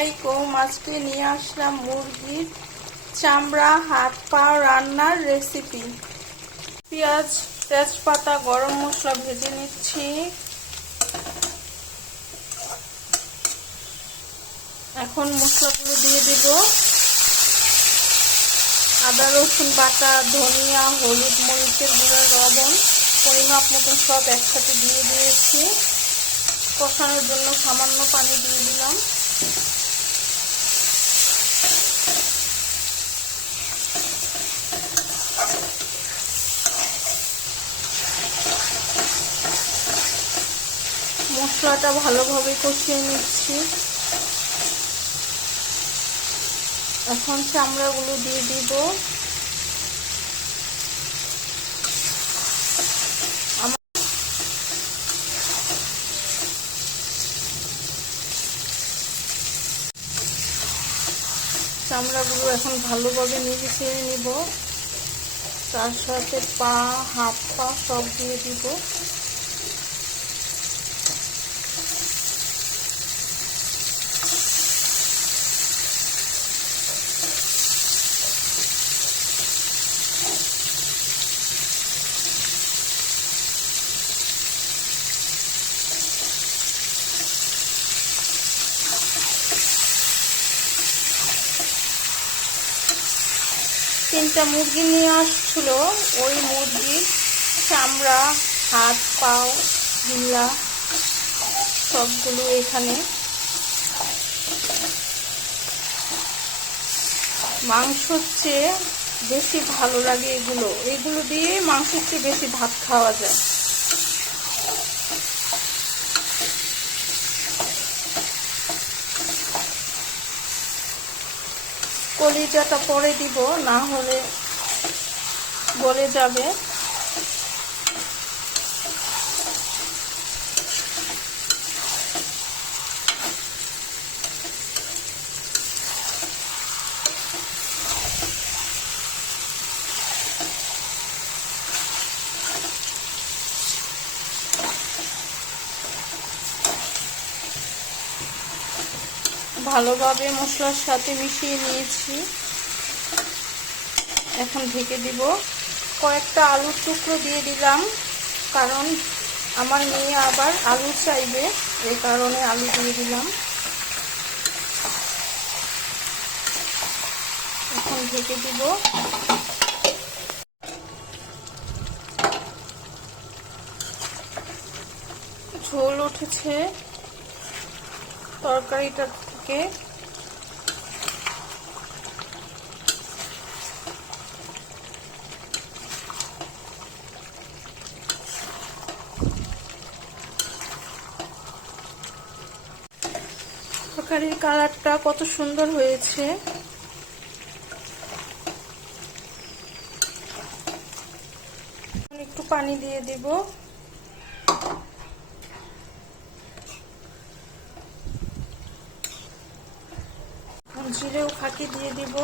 আলাইকুম, আজকে নিয়ে আসলাম মুরগির চামড়া, হাত পা রান্নার রেসিপি পেঁয়াজ, তেজপাতা, গরম মশলা ভেজে নিচ্ছি। এখন মশলাগুলো দিয়ে দেব। আদা, রসুন বাটা, ধনিয়া, হলুদ মরিচের গুঁড়া, লবণ, পরিমাপ মতন সব একসাথে দিয়ে দিয়েছি। কষানোর জন্য সামান্য পানি দিয়ে দিলাম। মশলাটা ভালোভাবে কষিয়ে নিচ্ছি। এখন চামড়াগুলো দিয়ে দিব। চামড়াগুলো এখন ভালোভাবে নিজে নিয়ে নিব। তার সাথে পা, হাত, পা সব দিয়ে দিব। তিনটা মুরগি নিয়ে আসছিল। ওই মুরগির চামড়া, হাত, পাও ঢিলা সবগুলো এখানে। মাংসর চেয়ে বেশি ভালো লাগে এগুলো। এগুলো দিয়ে মাংসের চেয়ে বেশি ভাত খাওয়া যায়। কলিজাটা পরে দিব না হলে গলে যাবে। ভালোভাবে মশলার সাথে মিশিয়ে নিয়েছি। এখন ঢেকে দিব। কয়েকটা আলুর টুকরো দিয়ে দিলাম, কারণ আমার মেয়ে আবার আলু চাইবে এই কারণে আলু দিয়ে দিলাম। এখন ঢেকে দিব। ঝোল উঠেছে। তরকারিটা থেকে তরকারির কালারটা কত সুন্দর হয়েছে। একটু পানি দিয়ে দিব। জিরেও ফাঁকি দিয়ে দিব।